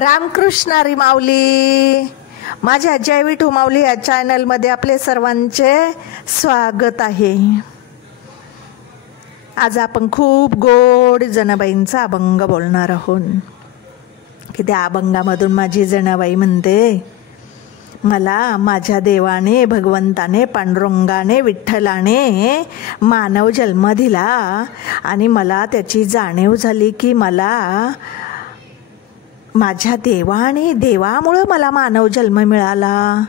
रामकृष्ण हरी माऊली. माझ्या जय विठू माऊली या चॅनलमध्ये आपले सर्वांचे स्वागत आहे. आज आपण खूप गोड जनाबाईंचा अभंग बोलणार आहोत. की त्या अभंगामधून माझी जनाबाई म्हणते, मला माझ्या देवाने, भगवंताने, पांडुरंगाने, विठ्ठलाने मानव जन्म दिला आणि मला त्याची जाणीव झाली की मला माझ्या देवामुळे मला मानव जन्म मिळाला.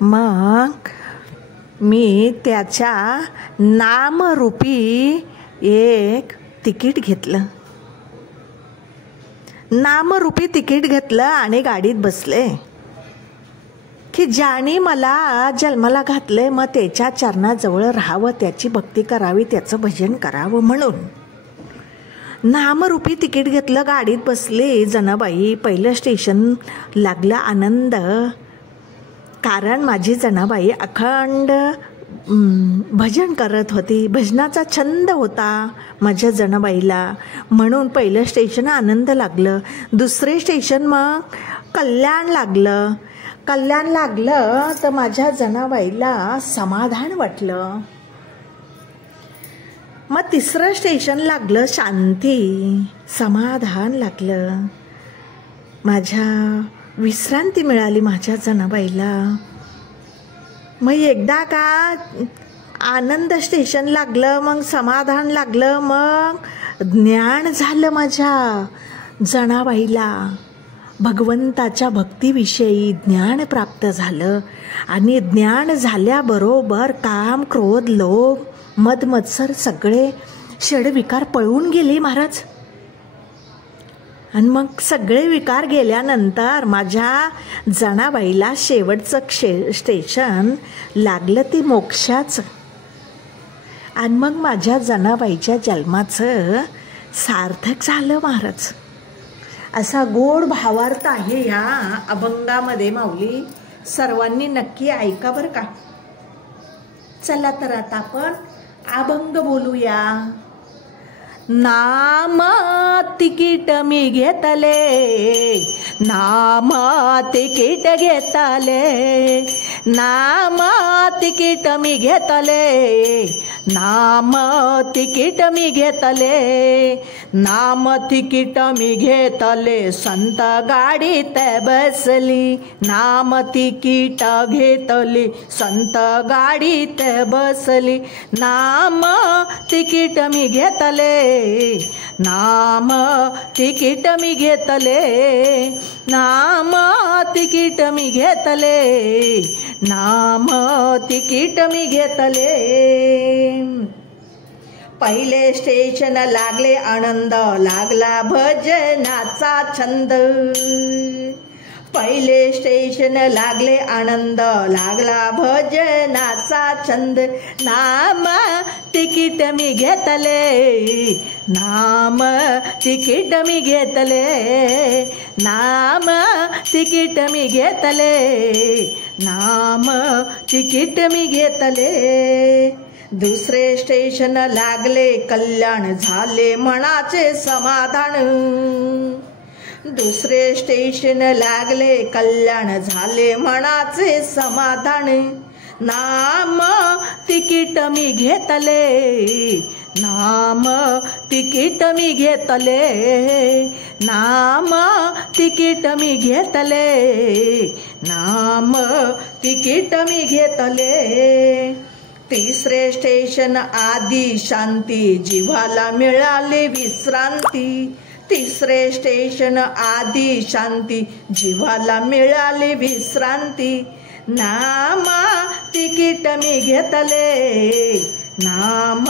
मग मी त्याच्या नामरूपी एक तिकीट घेतलं. नामरूपी तिकीट घेतलं आणि गाडीत बसले की ज्याने मला जन्माला घातले, मग त्याच्या चरणाजवळ राहावं, त्याची भक्ती करावी, त्याचं भजन करावं म्हणून नामरूपी तिकीट घेतलं. गाडीत बसले जनाबाई. पहिलं स्टेशन लागलं आनंद. कारण माझी जनाबाई अखंड भजन करत होती. भजनाचा छंद होता माझ्या जनाबाईला, म्हणून पहिलं स्टेशन आनंद लागलं. दुसरे स्टेशन मग कल्याण लागलं. कल्याण लागलं तर माझ्या जनाबाईला समाधान वाटलं. मग तिसरं स्टेशन लागलं शांती, समाधान लागलं. माझ्या विश्रांती मिळाली माझ्या जनाबाईला. मग एकदा का आनंद स्टेशन लागलं, मग समाधान लागलं, मग ज्ञान झालं माझ्या जनाबाईला. भगवंताच्या भक्तीविषयी ज्ञान प्राप्त झालं. आणि ज्ञान झाल्याबरोबर काम, क्रोध, लोभ, मद मत्सर सगळे षडविकार पळून गेले महाराज. आणि मग सगळे विकार गेल्यानंतर माझ्या जनाबाईला शेवटचं स्टेशन लागलं ते मोक्षाचं. आणि मग माझ्या जनाबाईच्या जन्माचं सार्थक झालं महाराज. असा गोड भावार्थ आहे या अभंगामध्ये माऊली. सर्वांनी नक्की ऐका बरं का. चला तर आता आपण अभंग बोलूया. नाम तिकीट मी घेतले, नाम तिकीट घेतले, नाम तिकीट मी घेतले, नाम तिकीट मी घेतले, नाम तिकीट मी घेतले, संत गाडीत बसली, नाम तिकीट घेतली, संत गाडीत बसली, नाम तिकीट मी घेतले, नाम तिकीट मी घेतले, नाम तिकीट मी घेतले, नाम तिकीट मी घेतले. पहिले स्टेशन लागले आनंद, लागला भजनाचा छंद. पहिले स्टेशन लागले आनंद, लागला भजनाचा छंद, नाम तिकीट मी घेतले, नाम तिकीट मी घेतले, नाम तिकीट मी घेतले, नाम तिकीट मी घेतले. दुसरे स्टेशन लागले कल्याण, झाले मनाचे समाधान. दुसरे स्टेशन लागले कल्याण, झाले मनाचे समाधान, नाम तिकीट मी घेतले, नाम तिकीट मी घेतले, नाम तिकीट मी घेतले, नाम तिकीट मी घेतले. तिसरे स्टेशन आदी शांती, जीवाला मिळाली विश्रांती. तिसरे स्टेशन आदी शांती, जीवाला मिळाली विश्रांती, नाम तिकीट मी घेतले, नाम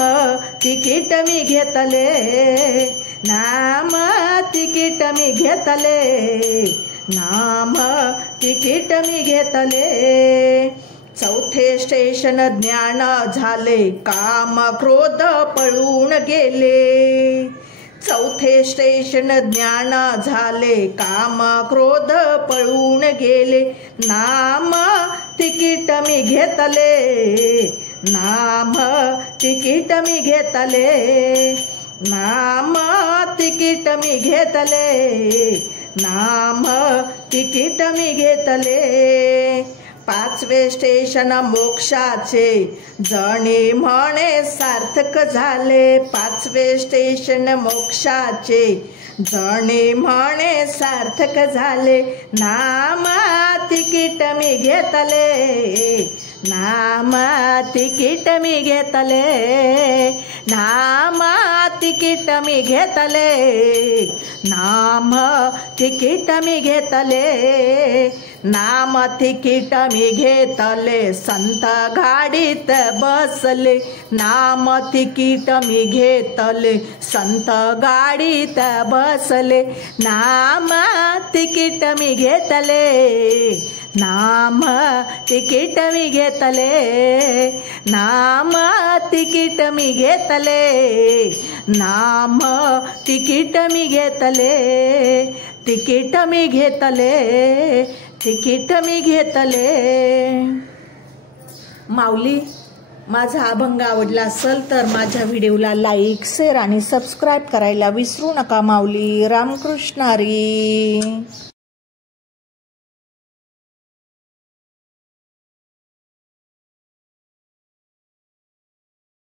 तिकीट मी घेतले, नाम तिकीट मी घेतले, नाम तिकीट मी घेतले. चौथे स्टेशन ज्ञान झाले, काम क्रोध पळून गेले. चौथे स्टेशन ज्ञान झाले, काम क्रोध पळून गेले, नाम तिकीट मी घेतले, नाम तिकीट मी घेतले, नाम तिकीट मी घेतले, नाम तिकीट मी घेतले. 5वे स्टेशन मोक्षाचे जणी म्हणे सार्थक झाले. 5वे स्टेशन मोक्षाचे जणी म्हणे सार्थक झाले. नाम तिकीट मी घेतले. नाम तिकीट मी घेतले. नाम तिकीट मी घेतले. नाम तिकीट मी घेतले. नाम तिकीट मी घेतले. संत गाडीत बसले. नाम तिकीट मी घेतले. संत गाडीत बसले. नाम तिकीट मी घेतले. नाम तिकीट मी घेतले. नाम तिकीट मी घेतले. नाम तिकीट मी घेतले. तिकीट मी घेतले. तिकीट मी घेतले. माऊली, माझा अभंग आवडला असेल तर माझ्या व्हिडिओला लाईक, शेअर आणि सबस्क्राईब करायला विसरू नका माऊली. रामकृष्ण हरी.